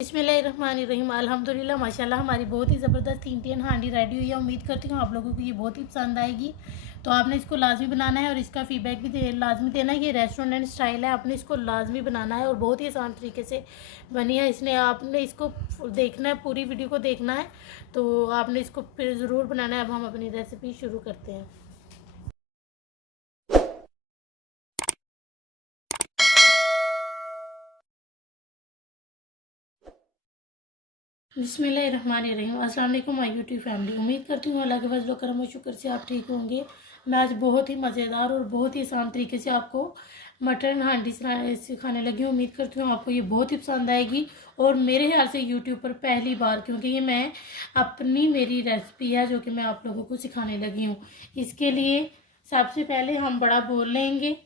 बिस्मिल्लाहिर्रहमानिर्रहीम। अल्हम्दुलिल्लाह माशाल्लाह हमारी बहुत ही ज़बरदस्त इंडियन हांडी रेडी हुई है। उम्मीद करती हूँ आप लोगों को ये बहुत ही पसंद आएगी। तो आपने इसको लाजमी बनाना है और इसका फीडबैक भी लाजमी देना है। ये रेस्टोरेंट स्टाइल है, आपने इसको लाजमी बनाना है और बहुत ही आसान तरीके से बनी है। इसने आपने इसको देखना है, पूरी वीडियो को देखना है, तो आपने इसको फिर ज़रूर बनाना है। अब हम अपनी रेसिपी शुरू करते हैं। बिस्मिल्लाहिर्रहमानिर्रहीम। अस्सलाम वालेकुम माय यूट्यूब फैमिली। उम्मीद करती हूँ अल्लाह के फज़ल व करम व शुक्र से आप ठीक होंगे। मैं आज बहुत ही मज़ेदार और बहुत ही आसान तरीके से आपको मटन हांडी सिखाने लगी हूँ। उम्मीद करती हूँ आपको ये बहुत ही पसंद आएगी और मेरे ख्याल से यूट्यूब पर पहली बार, क्योंकि ये मेरी रेसिपी है जो कि मैं आप लोगों को सिखाने लगी हूँ। इसके लिए सबसे पहले हम बड़ा बोल लेंगे।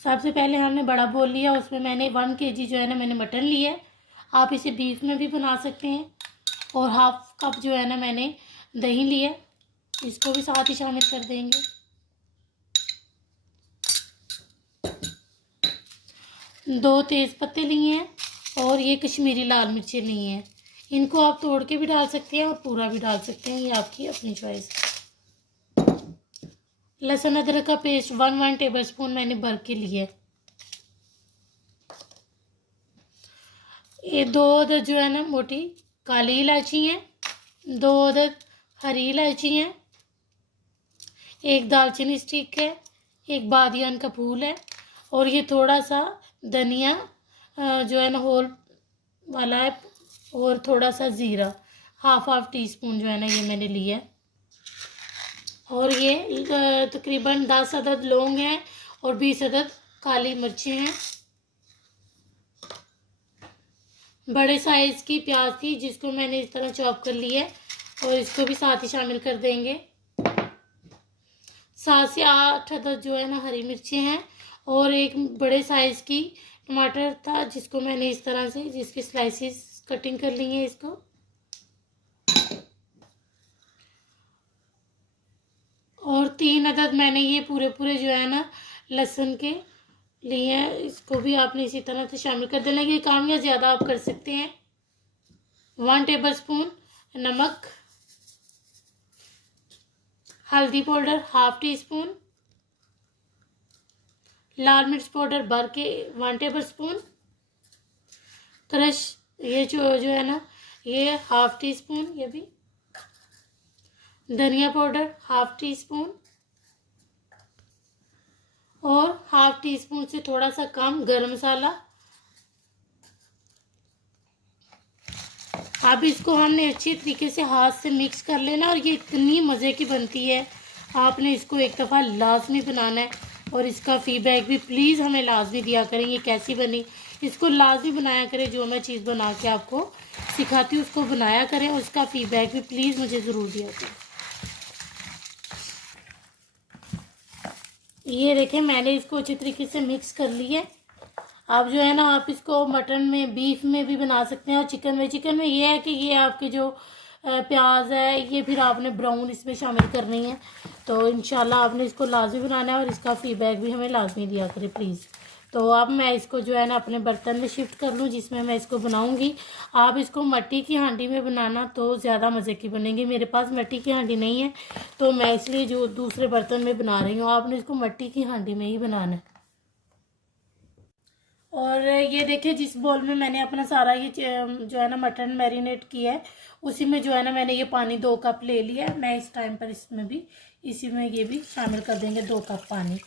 सबसे पहले हमने बड़ा बोल लिया, उसमें मैंने 1 kg जो है ना मैंने मटन लिया है। आप इसे बीफ में भी बना सकते हैं। और 1/2 कप जो है ना मैंने दही लिया, इसको भी साथ ही शामिल कर देंगे। 2 तेज़ पत्ते लिए हैं और ये कश्मीरी लाल मिर्चें ली हैं। इनको आप तोड़ के भी डाल सकते हैं और पूरा भी डाल सकते हैं, ये आपकी अपनी चॉइस है। लहसुन अदरक का पेस्ट 1 टेबल स्पून मैंने भर के लिया है। ये 2 अदद जो है ना मोटी काली इलायची है, 2 अदद हरी इलायची है, 1 दालचीनी स्टिक है, 1 बादियान का फूल है और ये थोड़ा सा धनिया जो है ना होल वाला है और थोड़ा सा ज़ीरा 1/2 टीस्पून जो है ना ये मैंने लिया है। और ये तकरीबन 10 अदद लौंग हैं और 20 अदद काली मिर्चें हैं। बड़े साइज़ की प्याज थी जिसको मैंने इस तरह चॉप कर लिया है और इसको भी साथ ही शामिल कर देंगे। 7 से 8 अदद जो है ना हरी मिर्चें हैं और एक बड़े साइज़ की टमाटर था जिसको मैंने इस तरह से जिसकी स्लाइसिस कटिंग कर ली है इसको। और 3 अदद मैंने ये पूरे जो है ना लहसुन के लिए हैं, इसको भी आपने इसी तरह से शामिल कर देना। ये काम या ज़्यादा आप कर सकते हैं। 1 टेबल स्पून नमक, हल्दी पाउडर 1/2 टीस्पून, लाल मिर्च पाउडर भर के 1 टेबल स्पून, क्रश ये जो है ना ये 1/2 टीस्पून, ये भी धनिया पाउडर 1/2 टीस्पून और 1/2 टीस्पून से थोड़ा सा कम गरम मसाला। अब इसको हमने अच्छी तरीके से हाथ से मिक्स कर लेना और ये इतनी मज़े की बनती है। आपने इसको एक दफ़ा लाजमी बनाना है और इसका फीडबैक भी प्लीज़ हमें लाजमी दिया करें ये कैसी बनी। इसको लाजमी बनाया करें, जो मैं चीज़ बना के आपको सिखाती हूँ उसको बनाया करें और उसका फीडबैक भी प्लीज़ मुझे ज़रूर दिया करें। ये देखें मैंने इसको अच्छी तरीके से मिक्स कर लिया है। आप जो है ना आप इसको मटन में बीफ में भी बना सकते हैं और चिकन में ये है कि ये आपके जो प्याज है ये फिर आपने ब्राउन इसमें शामिल करनी है। तो इंशाल्लाह आपने इसको लाजमी बनाना है और इसका फीडबैक भी हमें लाजमी दिया करें प्लीज़। तो अब मैं इसको जो है ना अपने बर्तन में शिफ्ट कर लूँ जिसमें मैं इसको बनाऊंगी। आप इसको मिट्टी की हांडी में बनाना तो ज़्यादा मज़े की बनेगी। मेरे पास मिट्टी की हांडी नहीं है तो मैं इसलिए जो दूसरे बर्तन में बना रही हूँ। आपने इसको मिट्टी की हांडी में ही बनाना है। और ये देखिए जिस बॉल में मैंने अपना सारा ये जो है ना मटन मैरिनेट किया है उसी में जो है ना मैंने ये पानी 2 कप ले लिया है। मैं इस टाइम पर इसमें भी इसी में ये भी शामिल कर देंगे 2 कप पानी।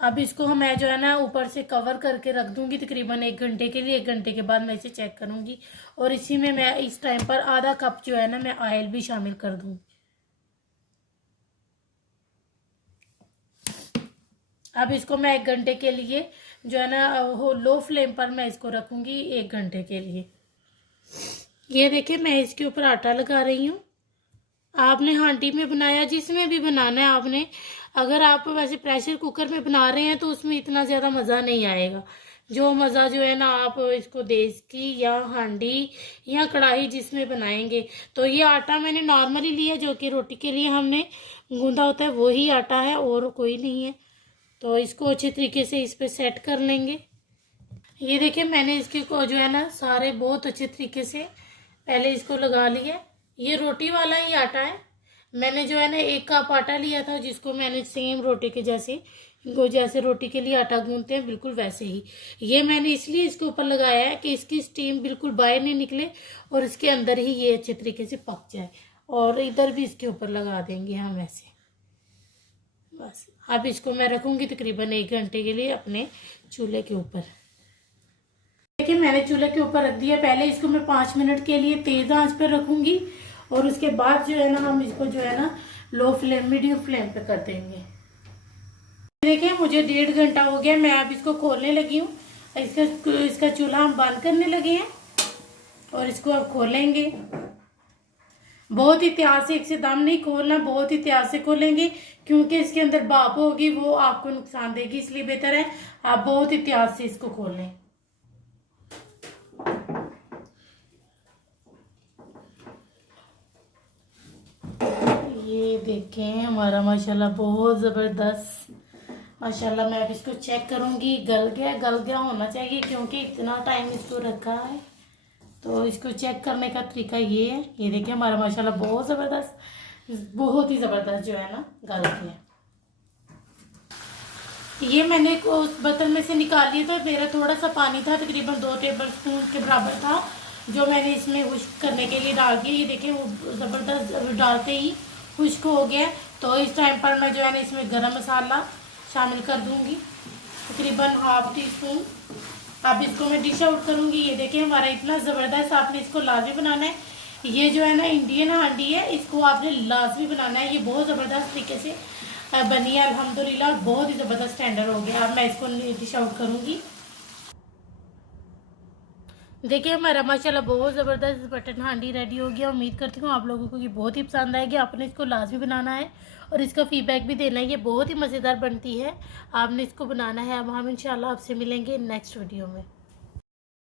अब इसको मैं जो है ना ऊपर से कवर करके रख दूंगी तकरीबन 1 घंटे के लिए। 1 घंटे के बाद मैं इसे चेक करूंगी और इसी में मैं इस टाइम पर आधा कप जो है ना मैं ऑयल भी शामिल कर दूंगी। अब इसको मैं 1 घंटे के लिए जो है ना लो फ्लेम पर मैं इसको रखूंगी 1 घंटे के लिए। ये देखिए मैं इसके ऊपर आटा लगा रही हूँ। आपने हांडी में बनाया जिसमें भी बनाना है आपने। अगर आप वैसे प्रेशर कुकर में बना रहे हैं तो उसमें इतना ज़्यादा मज़ा नहीं आएगा। जो मज़ा जो है ना आप इसको देश की या हांडी या कढ़ाई जिसमें बनाएंगे। तो ये आटा मैंने नॉर्मली लिया जो कि रोटी के लिए हमने गूंदा होता है वही आटा है और कोई नहीं है। तो इसको अच्छे तरीके से इस पर सेट कर लेंगे। ये देखिए मैंने इसके को जो है ना सारे बहुत अच्छे तरीके से पहले इसको लगा लिया। ये रोटी वाला ही आटा है। मैंने जो है ना 1 कप आटा लिया था, जिसको मैंने सेम रोटी के जैसे जैसे रोटी के लिए आटा गूंथते हैं बिल्कुल वैसे ही ये मैंने इसलिए इसके ऊपर लगाया है कि इसकी स्टीम बिल्कुल बाहर नहीं निकले और इसके अंदर ही ये अच्छे तरीके से पक जाए। और इधर भी इसके ऊपर लगा देंगे हम ऐसे। बस अब इसको मैं रखूंगी तकरीबन 1 घंटे के लिए अपने चूल्हे के ऊपर। देखिए मैंने चूल्हे के ऊपर रख दिया। पहले इसको मैं 5 मिनट के लिए तेज आंच पर रखूंगी और उसके बाद जो है ना हम इसको जो है ना लो फ्लेम मीडियम फ्लेम पे कर देंगे। देखिए मुझे 1.5 घंटा हो गया, मैं अब इसको खोलने लगी हूँ। इसका चूल्हा हम बंद करने लगे हैं और इसको अब खोलेंगे। बहुत ही ध्यान से, एकदम नहीं खोलना, बहुत ही ध्यान से खोलेंगे क्योंकि इसके अंदर भाप होगी वो आपको नुकसान देगी, इसलिए बेहतर है आप बहुत ही ध्यान से इसको खोलें। ये देखें हमारा माशाल्लाह बहुत ज़बरदस्त माशाल्लाह। मैं अब इसको चेक करूंगी, गल गया होना चाहिए क्योंकि इतना टाइम इसको रखा है। तो इसको चेक करने का तरीका ये है। ये देखिए हमारा माशाल्लाह बहुत ज़बरदस्त, बहुत ही ज़बरदस्त जो है ना गल गया। ये मैंने उस बर्तन में से निकाल लिया था। मेरा थोड़ा सा पानी था, तकरीबन 2 टेबल स्पून के बराबर था, जो मैंने इसमें खुश्क करने के लिए डाल दिया। ये देखिए वो ज़बरदस्त डालते ही खुश्क हो गया। तो इस टाइम पर मैं जो है ना इसमें गरम मसाला शामिल कर दूंगी, तकरीबन ½ टीस्पून। अब इसको मैं डिश आउट करूंगी। ये देखिए हमारा इतना ज़बरदस्त, आपने इसको लाजमी बनाना है। ये जो है ना इंडियन हांडी है, इसको आपने लाजमी बनाना है। ये बहुत ज़बरदस्त तरीके से बनी है अल्हम्दुलिल्लाह, बहुत ही ज़बरदस्त स्टैंडर्ड हो गया। अब मैं इसको डिश आउट करूंगी। देखिए हमारा माशाल्लाह बहुत ज़बरदस्त बटन हांडी रेडी हो गया। उम्मीद करती हूँ आप लोगों को ये बहुत ही पसंद आएगी। आपने इसको लाजमी बनाना है और इसका फीडबैक भी देना है। ये बहुत ही मज़ेदार बनती है, आपने इसको बनाना है। अब हम इंशाल्लाह आपसे मिलेंगे नेक्स्ट वीडियो में।